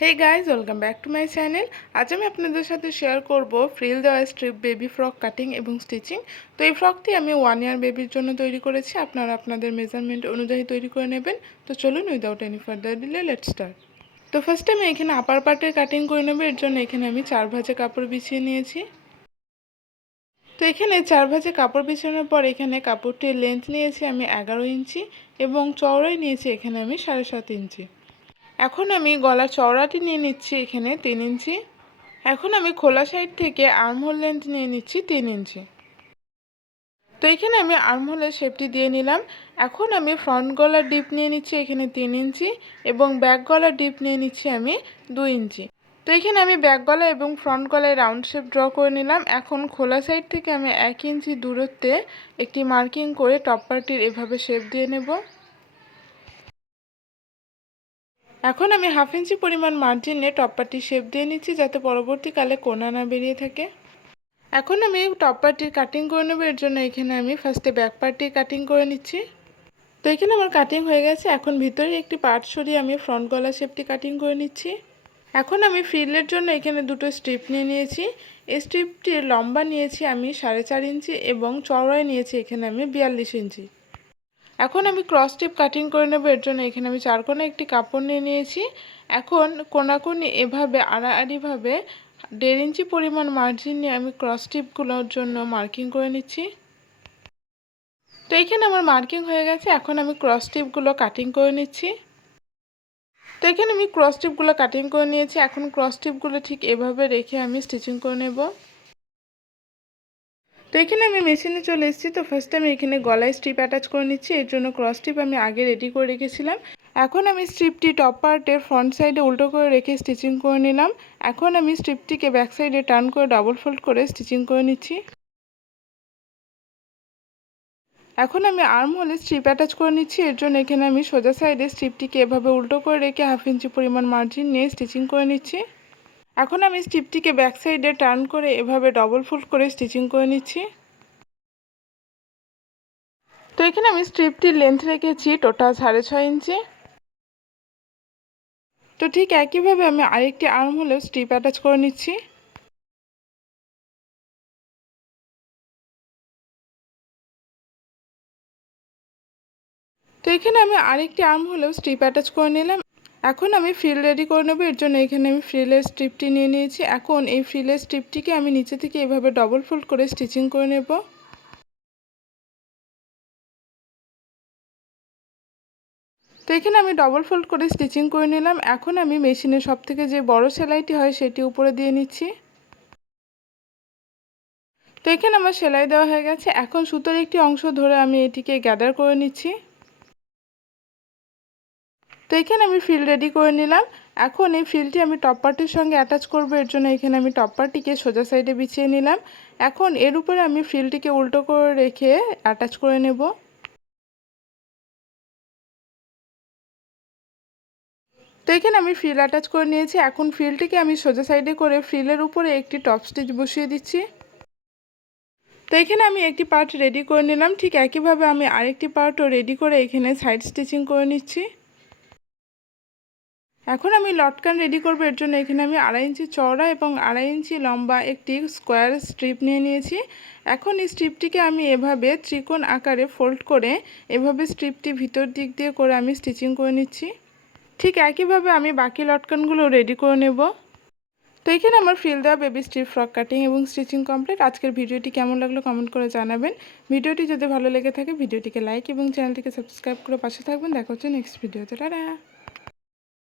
Hey guys, welcome back to my channel. आज मैं आपनादेर साथे शेयर करब फ्रिल देওয়া स्ट्रिप बेबी फ्रक काटिंग एवं स्टिचिंग। तो ये फ्रकटी आमी 1 ईयर बेबिर जोन्नो तैरी करेछि। आपनारा आपनादेर मेजारमेंट अनुयायी तैरी करे नेबेन। तो चलुन without any further delay let's start. तो फार्स्टे आमी एखाने आपार पार्टेर काटिंग करे नेब। एर जोन्नो एखाने आमी 4 भाजे कापड़ बिछिए निয়েছি। तो एखाने 4 भाजे कापड़ बिछानोर पर एखाने कापड़टिर लेंथ निয়েছি आमी 11 इंची एवं चौड़ाई निয়েছি एखाने आमी 7.5 इंची। এখন আমি গলার চওড়াটি নিয়ে নিচ্ছি এখানে 3 ইঞ্চি। এখন আমি খোলা সাইড থেকে আর্মহোল লেন্থ নিয়ে নিচ্ছি 3 ইঞ্চি। তো এখানে আমি আর্মহোলের শেপটি দিয়ে নিলাম। এখন আমি ফ্রন্ট গলার ডিপ নিয়ে নিচ্ছি এখানে 3 ইঞ্চি এবং ব্যাক গলার ডিপ নিয়ে নিচ্ছি আমি 2 ইঞ্চি। তো এখানে আমি ব্যাক গলা এবং ফ্রন্ট গলায় রাউন্ড শেপ ড্র করে নিলাম। এখন খোলা সাইড থেকে আমি 1 ইঞ্চি দূরত্বে একটি মার্কিং করে টপ পার্টির এভাবে শেপ দিয়ে নেব। এখন আমি হাফ ইঞ্চি পরিমাণ মার্জিনে টপ পার্টির শেপ দিয়ে নিচ্ছি যাতে পরবর্তীকালে কোনা না বেরিয়ে থাকে। এখন আমি টপ পার্টির কাটিং করে নেব। এর জন্য এখানে আমি ফার্স্টে ব্যাক পার্টির কাটিং করে নিচ্ছি। তো এখানে আমার কাটিং হয়ে গেছে। এখন ভিতরে একটি পার্ট সরিয়ে আমি ফ্রন্ট গলা শেপটি কাটিং করে নিচ্ছি। এখন আমি ফ্রিলের জন্য এখানে দুটো স্ট্রিপ নিয়ে নিয়েছি। এই স্ট্রিপটির লম্বা নিয়েছি আমি 4.5 ইঞ্চি এবং চওড়ায় নিয়েছি এখানে আমি 42 ইঞ্চি। এখন আমি ক্রস স্ট্রিপ কাটিং করে নেব। এর জন্য এখানে আমি 4 কোণে একটি কাপড় নিয়ে নিয়েছি। এখন কোণাকুনি এভাবে আড়াআড়িভাবে 1.5 ইঞ্চি পরিমাণ মার্জিন নিয়ে আমি ক্রস স্ট্রিপগুলোর জন্য মার্কিং করে নিচ্ছি। তো এখানে আমার মার্কিং হয়ে গেছে। এখন আমি ক্রস স্ট্রিপগুলো কাটিং করে নিচ্ছি। তো এখানে আমি ক্রস স্ট্রিপগুলো কাটিং করে নিয়েছি। এখন ক্রস স্ট্রিপগুলো ঠিক এভাবে রেখে আমি স্টিচিং করে নেব। তো এখানে আমি মেশিনে চলে এসেছি। তো ফার্স্টে আমি এখানে গলায় স্ট্রিপ অ্যাটাচ করে নিচ্ছি। এর জন্য ক্রস স্ট্রিপ আমি আগে রেডি করে রেখেছিলাম। এখন আমি স্ট্রিপটি টপ পার্টের ফ্রন্ট সাইডে উল্টো করে রেখে স্টিচিং করে নিলাম। এখন আমি স্ট্রিপটিকে ব্যাক সাইডে টার্ন করে ডাবল ফোল্ড করে স্টিচিং করে নিচ্ছি। এখন আমি আর্ম হোলে স্ট্রিপ অ্যাটাচ করে নিচ্ছি। এর জন্য এখানে আমি সোজা সাইডে স্ট্রিপটিকে এভাবে উল্টো করে রেখে হাফ ইঞ্চি পরিমাণ মার্জিন নিয়ে স্টিচিং করে নিচ্ছি। এখন আমি স্ট্রিপটিকে ব্যাক সাইডে টার্ন করে এভাবে ডবল ফোল্ড করে স্টিচিং করে নিচ্ছি। তো এখানে আমি স্ট্রিপটির লেন্থ রেখেছি টোটাল 6.5 ইঞ্চি। তো ঠিক একইভাবে আমি আরেকটি আর্ম হোলেও স্ট্রিপ অ্যাটাচ করে নিচ্ছি। তো এখানে আমি আরেকটি আর্ম হোলেও স্ট্রিপ অ্যাটাচ করে নিলাম। এখন আমি ফ্রিল রেডি করে নেব। এর জন্য এখানে আমি ফ্রিলের স্ট্রিপটি নিয়ে নিয়েছি। এখন এই ফ্রিলের স্ট্রিপটিকে আমি নিচে থেকে এভাবে ডবল ফোল্ড করে স্টিচিং করে নেব। তো এখানে আমি ডবল ফোল্ড করে স্টিচিং করে নিলাম। এখন আমি মেশিনের সবথেকে যে বড় সেলাইটি হয় সেটি উপরে দিয়ে নিচ্ছি। তো এখানে আমার সেলাই দেওয়া হয়ে গেছে। এখন সুতোর একটি অংশ ধরে আমি এটিকে গ্যাদার করে নিচ্ছি। তো এখানে আমি ফ্রিল রেডি করে নিলাম। এখন এই ফ্রিলটি আমি টপ পার্টির সঙ্গে অ্যাটাচ করব। এর জন্য এখানে আমি টপ পার্টিকে সোজা সাইডে বিছিয়ে নিলাম। এখন এর উপরে আমি ফ্রিলটিকে উল্টো করে রেখে অ্যাটাচ করে নেব। তো এখানে আমি ফ্রিল অ্যাটাচ করে নিয়েছি। এখন ফ্রিলটিকে আমি সোজা সাইডে করে ফ্রিলের উপরে একটি টপ স্টিচ বসিয়ে দিচ্ছি। তো এখানে আমি একটি পার্ট রেডি করে নিলাম। ঠিক একইভাবে আমি আরেকটি পার্টও রেডি করে এখানে সাইড স্টিচিং করে নিচ্ছি। এখন আমি লটকান রেডি করব। এর জন্য এখানে আমি 2.5 ইঞ্চি চওড়া এবং 2.5 ইঞ্চি লম্বা একটি স্কোয়ার স্ট্রিপ নিয়ে নিয়েছি। এখন এই স্ট্রিপটিকে আমি এভাবে ত্রিকোণ আকারে ফোল্ড করে এভাবে স্ট্রিপটি ভিতর দিক দিয়ে করে আমি স্টিচিং করে নিচ্ছি। ঠিক একইভাবে আমি বাকি লটকানগুলো রেডি করে নেব। তো এখানে আমার ফ্রিল দেওয়া বেবি স্ট্রিপ ফ্রক কাটিং এবং স্টিচিং কমপ্লিট। আজকের ভিডিওটি কেমন লাগলো কমেন্ট করে জানাবেন। ভিডিওটি যদি ভালো লেগে থাকে ভিডিওটিকে লাইক এবং চ্যানেলটিকে সাবস্ক্রাইব করে পাশে থাকবেন। দেখা হচ্ছে নেক্সট ভিডিওতে। টাটা।